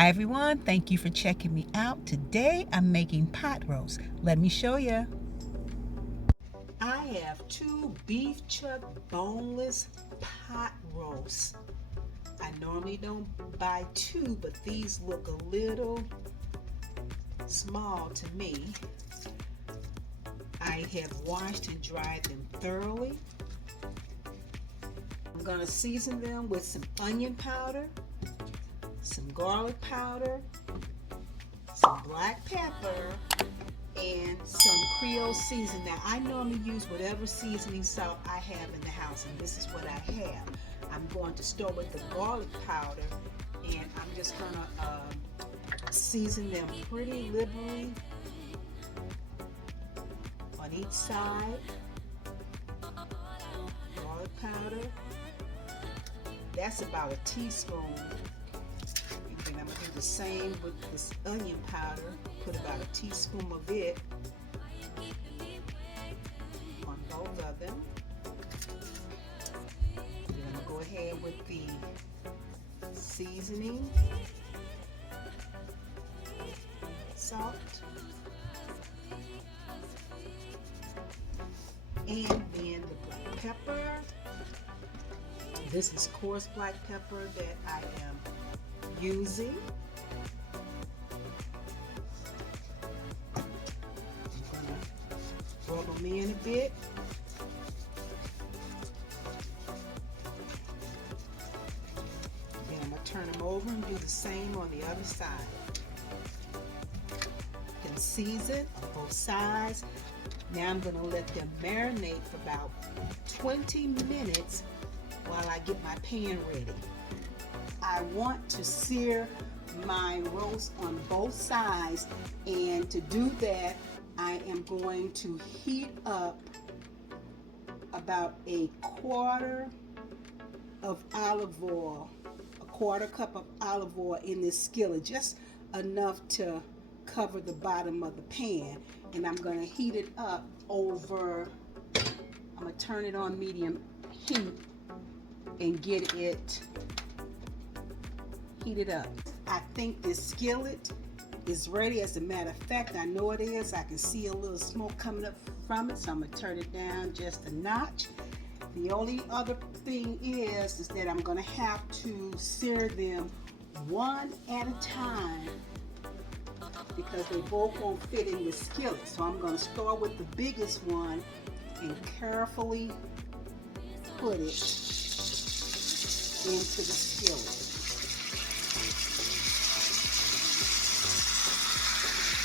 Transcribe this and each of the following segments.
Hi everyone, thank you for checking me out. Today I'm making pot roast. Let me show you. I have two beef chuck boneless pot roasts. I normally don't buy two, but these look a little small to me. I have washed and dried them thoroughly. I'm going to season them with some onion powder, some garlic powder, some black pepper, and some Creole seasoning. Now I normally use whatever seasoning salt I have in the house, and this is what I have. I'm going to start with the garlic powder, and I'm just going to season them pretty liberally on each side. Garlic powder, that's about a teaspoon. And I'm going to do the same with this onion powder. Put about a teaspoon of it on both of them. Then I'm going to go ahead with the seasoning, salt, and then the black pepper. This is coarse black pepper that I am using. I'm going to rub them in a bit. Then I'm going to turn them over and do the same on the other side. Then season on both sides. Now I'm going to let them marinate for about 20 minutes while I get my pan ready. I want to sear my roast on both sides, and to do that I am going to heat up about a quarter of olive oil, a quarter cup of olive oil in this skillet, just enough to cover the bottom of the pan, and I'm going to heat it up over, I'm going to turn it on medium heat and get it heated up. I think this skillet is ready. As a matter of fact, I know it is. I can see a little smoke coming up from it, so I'm going to turn it down just a notch. The only other thing is that I'm going to have to sear them one at a time because they both won't fit in the skillet. So I'm going to start with the biggest one and carefully put it into the skillet.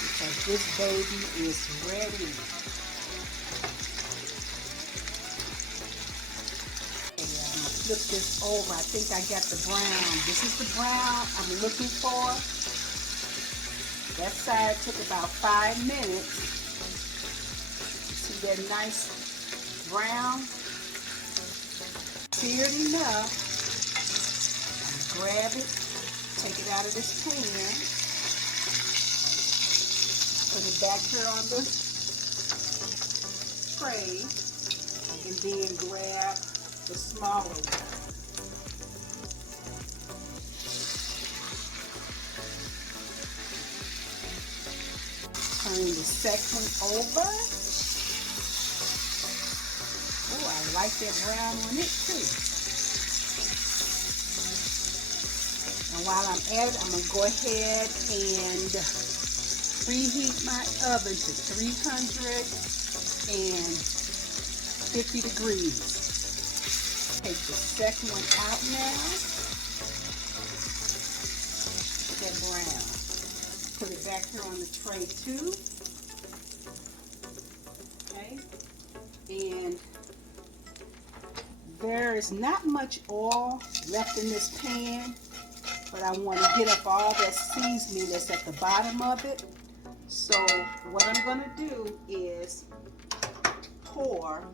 Because this baby is ready. And I'm going to flip this over. I think I got the brown. This is the brown I'm looking for. That side took about 5 minutes. See that nice brown? Seared enough. Grab it, take it out of this pan, put it back here on the tray, and then grab the smaller one. Turn the second over. Oh, I like that brown on it too. And while I'm at it, I'm going to go ahead and preheat my oven to 350 degrees. Take the second one out now. That brown. Put it back here on the tray too. Okay. And there is not much oil left in this pan, but I want to get up all that seasoning that's at the bottom of it. So what I'm going to do is pour.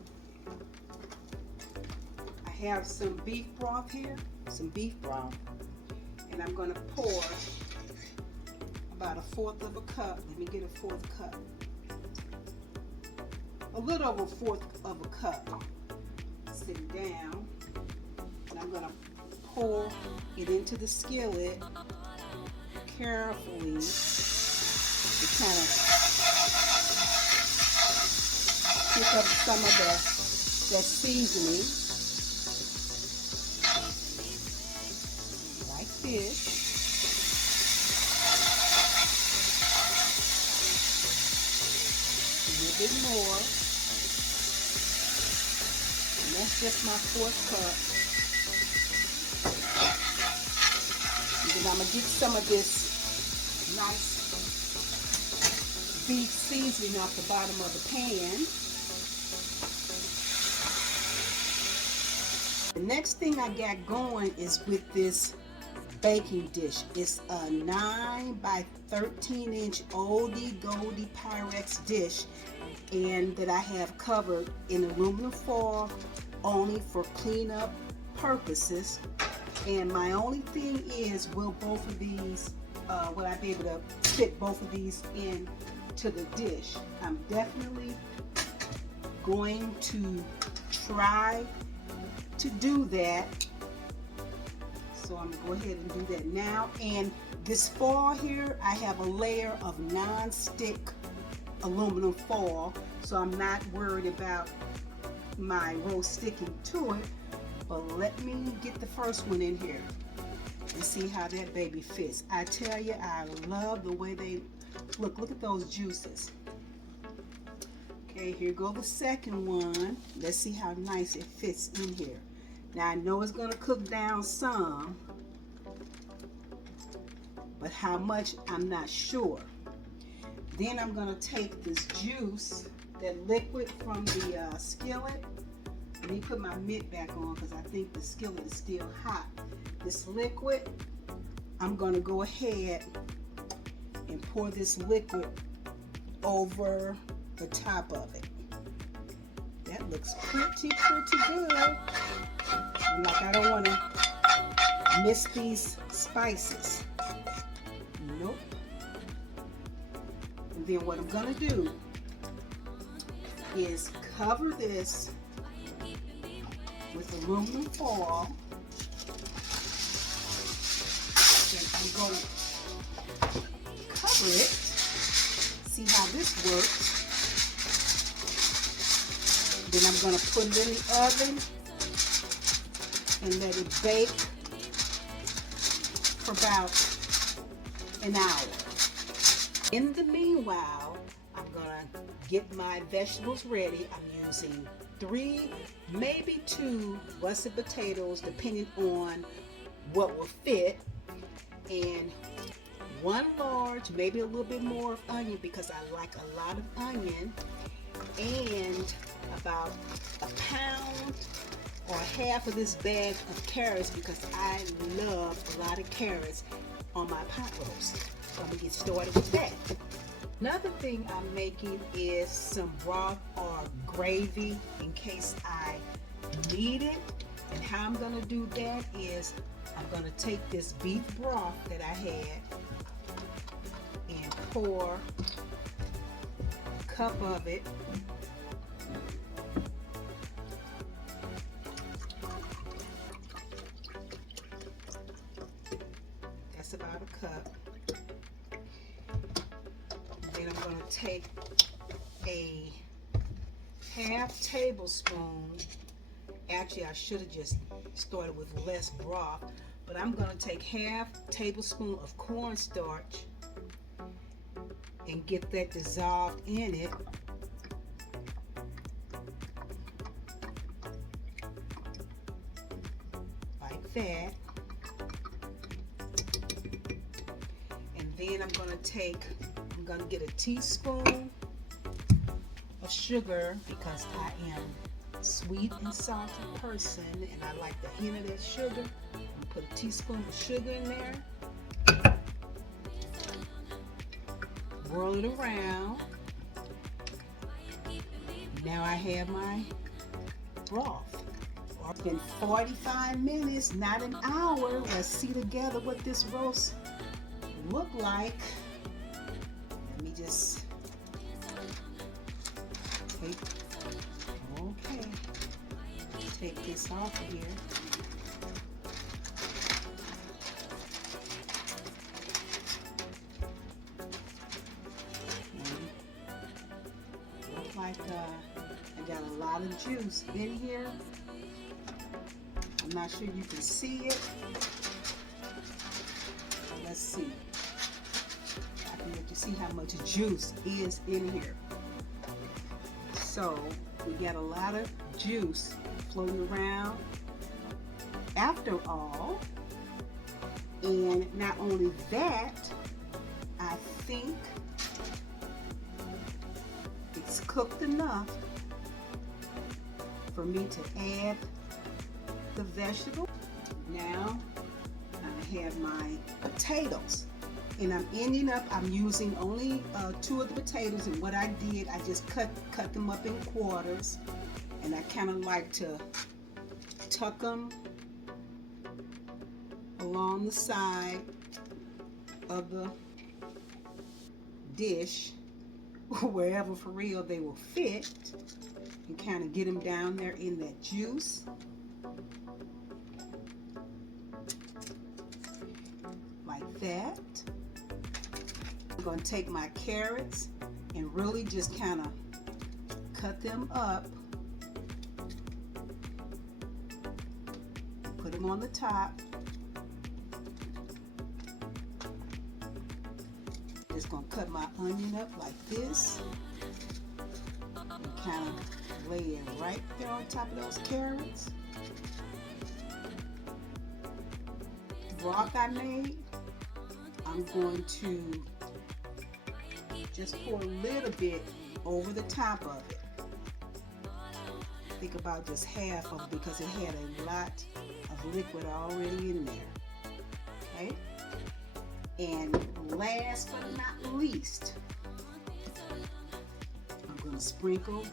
I have some beef broth here, and I'm going to pour about 1/4 of a cup. Let me get a 1/4 cup. A little over 1/4 of a cup. Sit it down, and I'm going to pour it into the skillet carefully to kind of pick up some of that seasoning, like this. A little bit more. And that's just my 4th cup. And then I'm going to get some of this nice beef seasoning off the bottom of the pan. The next thing I got going is with this baking dish. It's a 9 by 13 inch oldie goldie Pyrex dish, and that I have covered in aluminum foil only for cleanup purposes. And my only thing is, will both of these, will I be able to fit both of these in to the dish? I'm definitely going to try to do that. So I'm going to go ahead and do that now. And this foil here, I have a layer of non-stick aluminum foil, so I'm not worried about my roast sticking to it. But let me get the first one in here and see how that baby fits. I tell you, I love the way they look. Look at those juices. Okay, here go the second one. Let's see how nice it fits in here. Now I know it's going to cook down some, but how much, I'm not sure. Then I'm going to take this juice, that liquid from the skillet. Let me put my mitt back on because I think the skillet is still hot. This liquid, I'm going to go ahead and pour this liquid over the top of it. That looks pretty good. Like, I don't want to miss these spices. Nope. And then what I'm going to do is cover this with aluminum foil. And I'm going to cover it. See how this works. Then I'm going to put it in the oven and let it bake for about an hour. In the meanwhile, I'm gonna get my vegetables ready. I'm using 3, maybe 2 russet potatoes, depending on what will fit, and 1 large, maybe a little bit more of onion because I like a lot of onion, and about a pound or half of this bag of carrots because I love a lot of carrots on my pot roast. So I'm gonna get started with that. Another thing I'm making is some broth or gravy in case I need it. And how I'm gonna do that is I'm gonna take this beef broth that I had and pour a cup of it . About a cup. Then I'm going to take a half tablespoon. Actually, I should have just started with less broth, but I'm going to take half tablespoon of cornstarch and get that dissolved in it. Like that. Then I'm going to get a teaspoon of sugar because I am a sweet and salty person and I like the hint of that sugar. I'm going to put a teaspoon of sugar in there. Whirl it around. Now I have my broth. It's been 45 minutes, not an hour. Let's see together what this roast look like. Let me just take this off here. lot of juice in here. I'm not sure you can see it. Let's see. I can let you see how much juice is in here. So we got a lot of juice floating around after all. And not only that, I think it's cooked enough for me to add the vegetable. Now I have my potatoes, and I'm ending up, I'm using only 2 of the potatoes, and what I did, I just cut them up in quarters, and I kind of like to tuck them along the side of the dish, wherever for real they will fit, and kind of get them down there in that juice. Like that. I'm going to take my carrots and really just kind of cut them up, put them on the top. Just going to cut my onion up like this and kind of lay it right there on top of those carrots. The broth I made, I'm going to just pour a little bit over the top of it. Think about just half of it because it had a lot of liquid already in there. Okay? And last but not least, I'm going to sprinkle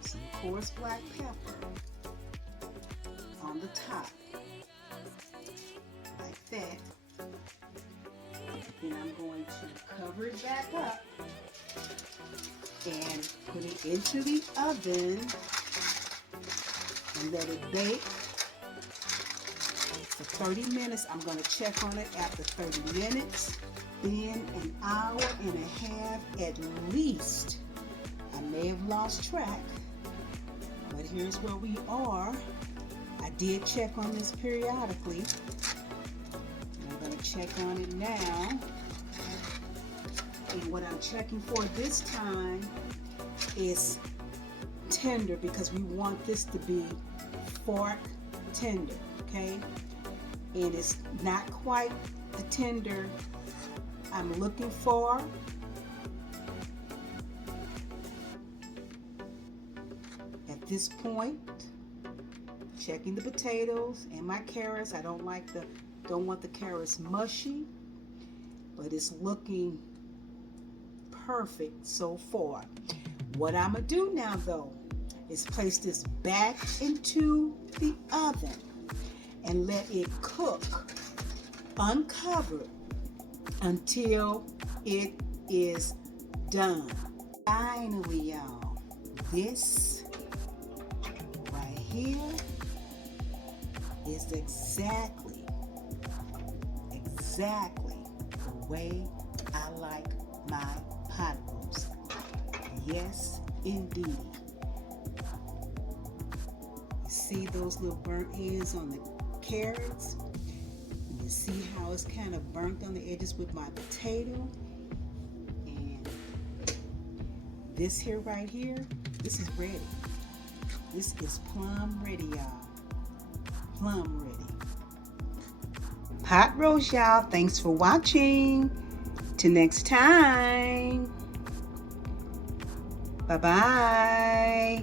some coarse black pepper on the top, like that. Then I'm going to cover it back up and put it into the oven and let it bake for 30 minutes. I'm going to check on it after 30 minutes. Then an hour and a half at least. I may have lost track, but here's where we are. I did check on this periodically. I'm going to check on it now. And what I'm checking for this time is tender, because we want this to be fork tender, okay? And it's not quite the tender I'm looking for. At this point, checking the potatoes and my carrots. I don't want the carrots mushy, but it's looking perfect so far. What I'm gonna do now though is place this back into the oven and let it cook uncovered until it is done. Finally, y'all, this right here is exactly the way I like my pot roast. Yes, indeed. You see those little burnt ends on the carrots? You see how it's kind of burnt on the edges with my potato? And this here right here, this is ready. This is plum ready, y'all. Plum ready. Pot roast, y'all. Thanks for watching. Till next time. Bye-bye.